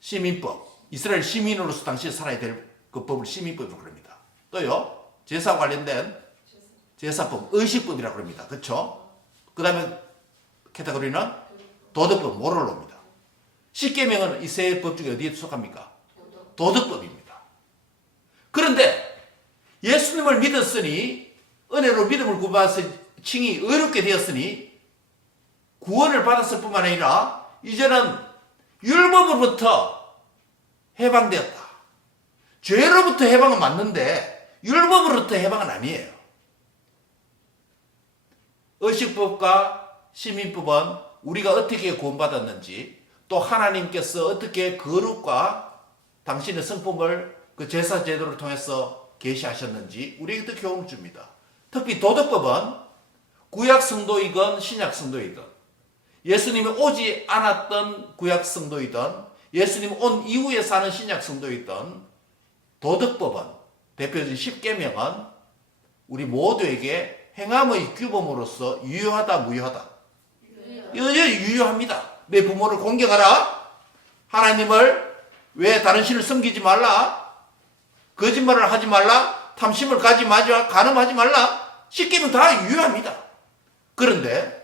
시민법. 이스라엘 시민으로서 당시에 살아야 될 그 법을 시민법이라고 그럽니다. 또요, 제사 관련된 제사법, 의식법이라고 그럽니다. 그렇죠? 그 다음에 카테고리는 도덕법, 모럴로입니다. 십계명은 이 세 법 중에 어디에 속합니까? 도덕법입니다. 그런데 예수님을 믿었으니, 은혜로 믿음을 구받았으니, 칭이 의롭게 되었으니 구원을 받았을 뿐만 아니라 이제는 율법으로부터 해방되었다. 죄로부터 해방은 맞는데 율법으로부터 해방은 아니에요. 의식법과 시민법은 우리가 어떻게 구원받았는지, 또 하나님께서 어떻게 거룩과 당신의 성품을 그 제사 제도를 통해서 계시하셨는지 우리에게 교훈을 줍니다. 특히 도덕법은 구약 성도이건 신약 성도이건, 예수님이 오지 않았던 구약 성도이든 예수님 온 이후에 사는 신약 성도이든 도덕법은, 대표적인 십계명은 우리 모두에게 행함의 규범으로서 유효하다, 무효하다? 유효합니다. 내 부모를 공경하라. 하나님을 왜 다른 신을 섬기지 말라. 거짓말을 하지 말라. 탐심을 가지 마라. 간음하지 말라. 십계명 다 유효합니다. 그런데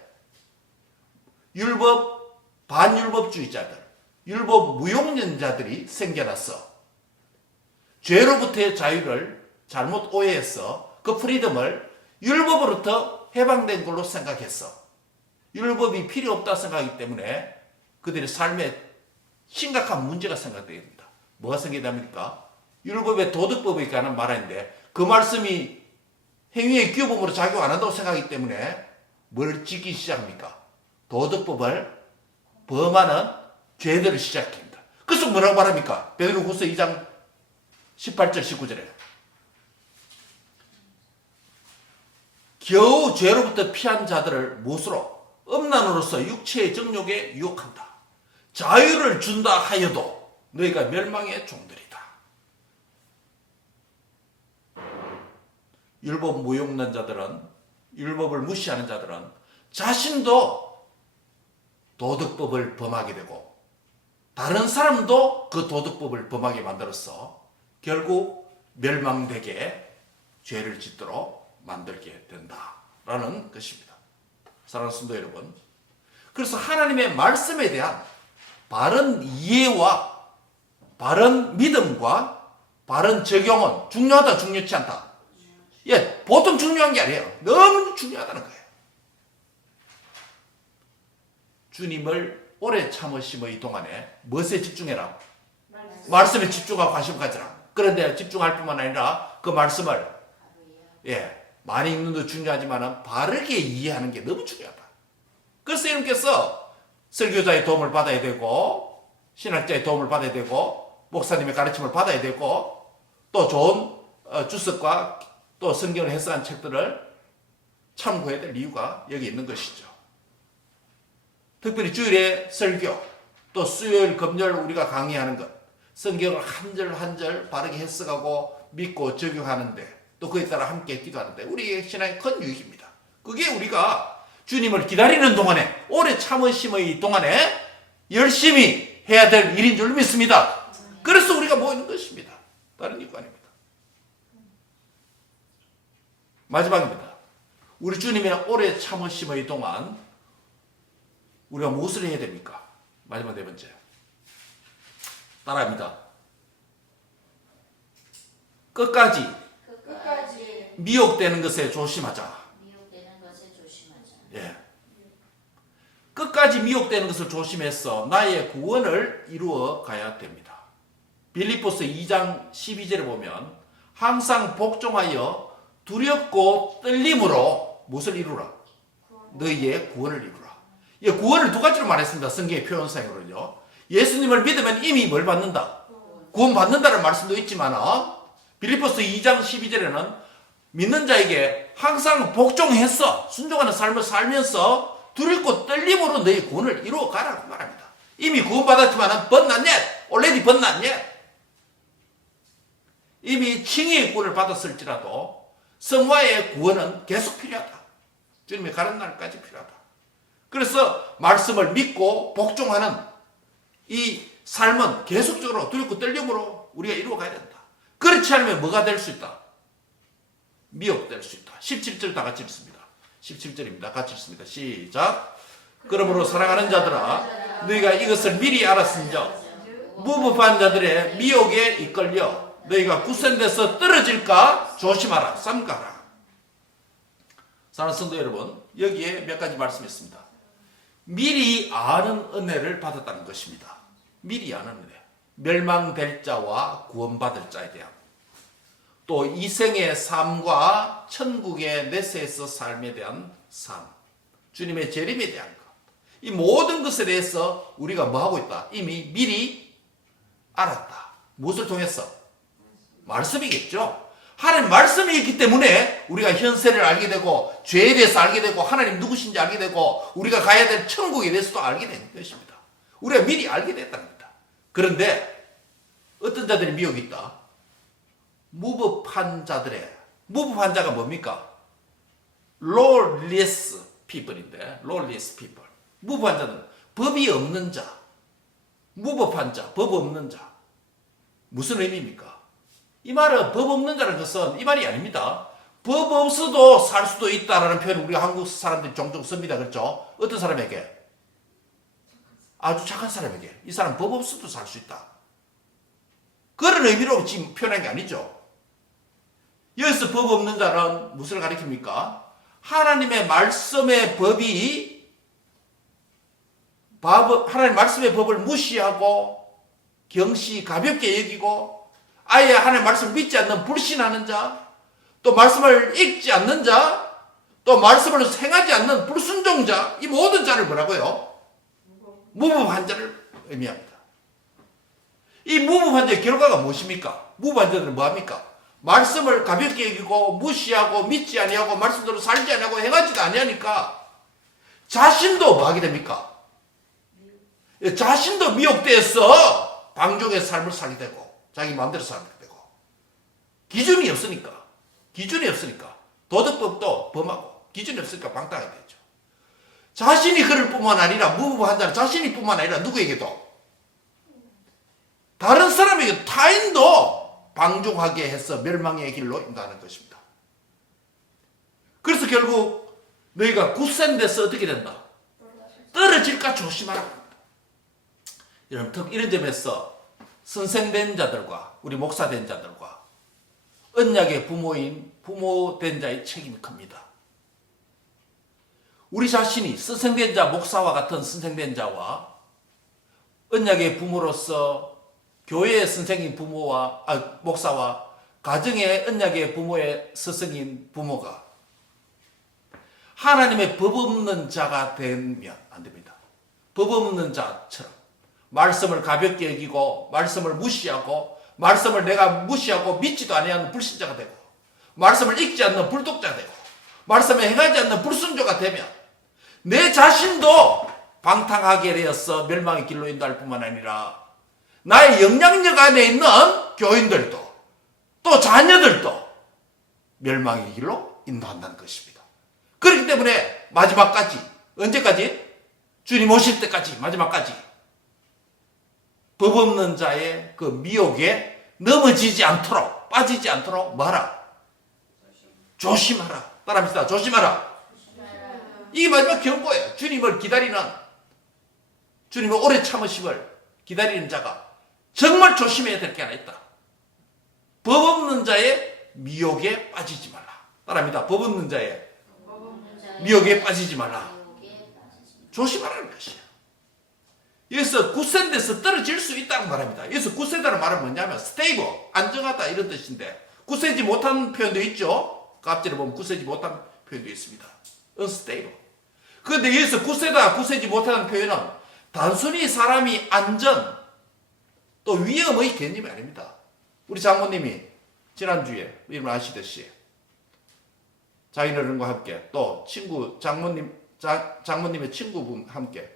율법 반율법주의자들, 율법 무용론자들이 생겨났어. 죄로부터의 자유를 잘못 오해해서 그 프리덤을 율법으로부터 해방된 걸로 생각했어. 율법이 필요 없다 생각하기 때문에 그들의 삶에 심각한 문제가 생각되게 됩니다. 뭐가 생기답니까? 율법의 도덕법에 관한 말인데 그 말씀이 행위의 규범으로 작용 안 한다고 생각하기 때문에 뭘 지키기 시작합니까? 도덕법을 범하는 죄들을 시작합니다. 그래서 뭐라고 말합니까? 베드로후서 2장 18절 19절에 겨우 죄로부터 피한 자들을 무엇으로? 음란으로서 육체의 정욕에 유혹한다. 자유를 준다 하여도 너희가 멸망의 종들이다. 율법 무용론자들은, 율법을 무시하는 자들은 자신도 도덕법을 범하게 되고 다른 사람도 그 도덕법을 범하게 만들어서 결국 멸망되게 죄를 짓도록 만들게 된다라는 것입니다. 사랑하는 성도 여러분, 그래서 하나님의 말씀에 대한 바른 이해와 바른 믿음과 바른 적용은 중요하다, 중요치 않다? 예, 보통 중요한 게 아니에요. 너무 중요하다는 거예요. 주님을 오래 참으심의 동안에 무엇에 집중해라? 말씀에 집중하고 관심 가져라. 그런데 집중할 뿐만 아니라 그 말씀을 많이 읽는 것도 중요하지만 바르게 이해하는 게 너무 중요하다. 그래서 여러분께서 설교자의 도움을 받아야 되고 신학자의 도움을 받아야 되고 목사님의 가르침을 받아야 되고 또 좋은 주석과 또 성경을 해석한 책들을 참고해야 될 이유가 여기 있는 것이죠. 특별히 주일에 설교, 또 수요일, 금요일 우리가 강의하는 것, 성경을 한 절 한 절 바르게 해석하고 믿고 적용하는데 또 그에 따라 함께 기도하는데 우리의 신앙의 큰 유익입니다. 그게 우리가 주님을 기다리는 동안에, 오래 참으심의 동안에 열심히 해야 될 일인 줄 믿습니다. 그래서 우리가 모이는 것입니다. 다른 이유가 아닙니다. 마지막입니다. 우리 주님의 오래 참으심의 동안 우리가 무엇을 해야 됩니까? 마지막 네 번째. 따라합니다. 끝까지 미혹되는 것에 조심하자. 미혹되는 것에 조심하자. 예. 끝까지 미혹되는 것을 조심해서 나의 구원을 이루어 가야 됩니다. 빌립보서 2장 12절에 보면 항상 복종하여 두렵고 떨림으로 무엇을 이루라? 너희의 구원을 이루라. 예, 구원을 두 가지로 말했습니다. 성경의 표현상으로는요. 예수님을 믿으면 이미 뭘 받는다? 구원받는다는 말씀도 있지만 빌립보서 2장 12절에는 믿는 자에게 항상 복종해서 순종하는 삶을 살면서 두렵고 떨림으로 너희 구원을 이루어가라고 말합니다. 이미 구원받았지만 but not yet, already but not yet. 이미 칭의의 구원을 받았을지라도 성화의 구원은 계속 필요하다. 주님이 가는 날까지 필요하다. 그래서 말씀을 믿고 복종하는 이 삶은 계속적으로 두렵고 떨림으로 우리가 이루어가야 된다. 그렇지 않으면 뭐가 될 수 있다? 미혹될 수 있다. 17절 다 같이 읽습니다. 17절입니다. 같이 읽습니다. 시작. 그러므로 사랑하는 자들아 너희가 이것을 미리 알았은즉 무법한 자들의 미혹에 이끌려 너희가 굳센데서 떨어질까 조심하라. 삼가라. 사랑하는 성도 여러분, 여기에 몇 가지 말씀이 있습니다. 미리 아는 은혜를 받았다는 것입니다. 미리 아는 은혜. 멸망될 자와 구원받을 자에 대한, 또 이생의 삶과 천국의 내세에서 삶에 대한 삶, 주님의 재림에 대한 것, 이 모든 것에 대해서 우리가 뭐하고 있다? 이미 미리 알았다. 무엇을 통해서? 말씀이겠죠. 하나님 말씀이 있기 때문에 우리가 현세를 알게 되고 죄에 대해서 알게 되고 하나님 누구신지 알게 되고 우리가 가야 될 천국에 대해서도 알게 된 것입니다. 우리가 미리 알게 됐답니다. 그런데 어떤 자들이 미혹이 있다? 무법한 자들의, 무법한 자가 뭡니까? lawless people인데, lawless people. 무법한 자는 법이 없는 자, 무법한 자, 법 없는 자. 무슨 의미입니까? 이 말은 법 없는 자라는 것은 이 말이 아닙니다. 법 없어도 살 수도 있다라는 표현을 우리가 한국 사람들이 종종 씁니다. 그렇죠? 어떤 사람에게? 아주 착한 사람에게. 이 사람 법 없어도 살 수 있다. 그런 의미로 지금 표현한 게 아니죠. 여기서 법 없는 자는 무엇을 가리킵니까? 하나님의 말씀의 법이 하나님 말씀의 법을 무시하고 경시 가볍게 여기고 아예 하나님 말씀을 믿지 않는 불신하는 자, 또 말씀을 읽지 않는 자, 또 말씀을 행하지 않는 불순종자, 이 모든 자를 뭐라고요? 무법한 자를 의미합니다. 이 무법한 자의 결과가 무엇입니까? 무법한 자들은 뭐합니까? 말씀을 가볍게 여기고 무시하고 믿지 아니하고 말씀대로 살지 아니하고 행하지도 아니하니까 자신도 뭐하게 됩니까? 자신도 미혹돼서 방종의 삶을 살게 되고 자기 마음대로 살게 되고 기준이 없으니까 도덕법도 범하고 기준이 없으니까 방탕하게 되죠. 자신이 그럴 뿐만 아니라 무법한 자는 자신이 뿐만 아니라 누구에게도 다른 사람에게 타인도 방종하게 해서 멸망의 길로 인도하는 것입니다. 그래서 결국 너희가 굳센 데서 어떻게 된다? 떨어질까 조심하라. 여러분, 특히 이런 점에서 선생된 자들과 우리 목사된 자들과 언약의 부모된 자의 책임이 큽니다. 우리 자신이 선생된 자, 목사와 같은 선생된 자와 언약의 부모로서 교회의 선생인 목사와 가정의 언약의 부모의 스승인 부모가 하나님의 법 없는 자가 되면 안 됩니다. 법 없는 자처럼 말씀을 가볍게 여기고 말씀을 무시하고 말씀을 내가 무시하고 믿지도 아니하는 불신자가 되고 말씀을 읽지 않는 불독자가 되고 말씀에 행하지 않는 불순종자가 되면 내 자신도 방탕하게 되어서 멸망의 길로 인도할 뿐만 아니라 나의 영향력 안에 있는 교인들도 또 자녀들도 멸망의 길로 인도한다는 것입니다. 그렇기 때문에 마지막까지, 언제까지? 주님 오실 때까지, 마지막까지 법 없는 자의 그 미혹에 넘어지지 않도록, 빠지지 않도록 뭐하라? 조심하라. 따라합시다. 조심하라. 이게 마지막 경고예요. 주님을 기다리는, 주님의 오래 참으심을 기다리는 자가 정말 조심해야 될 게 하나 있다. 법 없는 자의 미혹에 빠지지 말라. 따라합니다. 법 없는 자의 미혹에 빠지지 말라. 조심하라는 것이야. 여기서 굳센 데서 떨어질 수 있다는 말입니다. 여기서 굳세다는 말은 뭐냐면 스테이블, 안정하다 이런 뜻인데 굳세지 못한 표현도 있죠. 갑자기 보면 굳세지 못한 표현도 있습니다. unstable. 그런데 여기서 굳세다, 굳세지 못하는 표현은 단순히 사람이 안전 또 위험의 개념이 아닙니다. 우리 장모님이 지난주에 여러분 아시듯이 자기네들과 함께 또 친구 장모님의 친구분 함께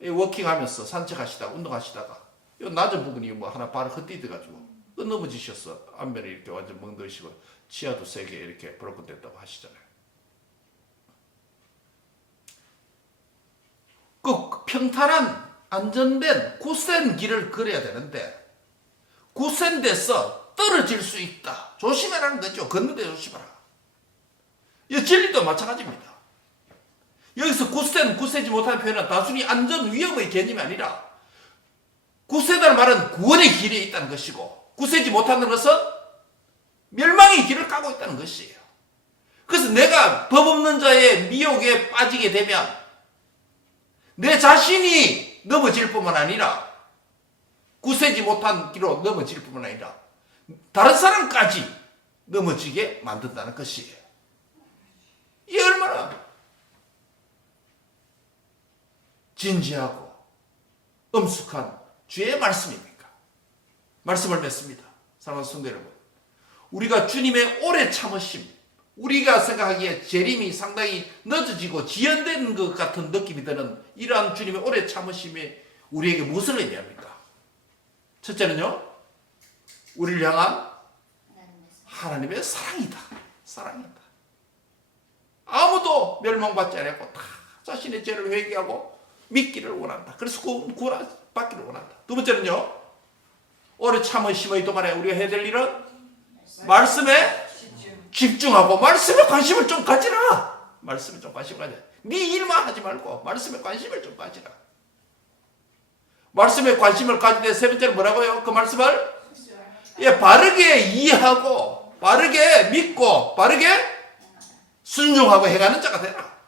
워킹하면서 산책하시다가 운동하시다가 이 낮은 부분이 뭐 하나 발을 헛디뎌가지고 넘어지셨어. 안면이 이렇게 완전 멍드시고 치아도 세게 이렇게 브로큰 됐다고 하시잖아요. 그 평탄한 안전된 굳센 길을 걸어야 되는데 굳센 데서 떨어질 수 있다. 조심해라는 거죠. 걷는데 조심하라. 이 진리도 마찬가지입니다. 여기서 굳세지 못하는 표현은 단순히 안전 위험의 개념이 아니라 굳세다는 말은 구원의 길에 있다는 것이고 굳세지 못하는 것은 멸망의 길을 가고 있다는 것이에요. 그래서 내가 법 없는 자의 미혹에 빠지게 되면 내 자신이 넘어질 뿐만 아니라 굳세지 못한 길로 넘어질 뿐만 아니라 다른 사람까지 넘어지게 만든다는 것이에요. 이게 얼마나 진지하고 엄숙한 주의 말씀입니까? 말씀을 맺습니다. 사랑하는 성도 여러분, 우리가 주님의 오래 참으심, 우리가 생각하기에 재림이 상당히 늦어지고 지연된 것 같은 느낌이 드는 이러한 주님의 오래 참으심이 우리에게 무엇을 의미합니까? 첫째는요, 우리를 향한 하나님의 사랑이다. 사랑이다. 아무도 멸망받지 않고 다 자신의 죄를 회개하고 믿기를 원한다. 그래서 구원받기를 원한다. 두 번째는요, 오래 참으심의 동안에 우리가 해야 될 일은 말씀에 집중하고 말씀에 관심을 좀 가지라. 말씀에 좀 관심을 가지라. 네 일만 하지 말고 말씀에 관심을 좀 가지라. 말씀에 관심을 가질 때 세 번째는 뭐라고요? 그 말씀을 바르게 이해하고 바르게 믿고 바르게 순종하고 행하는 자가 되라.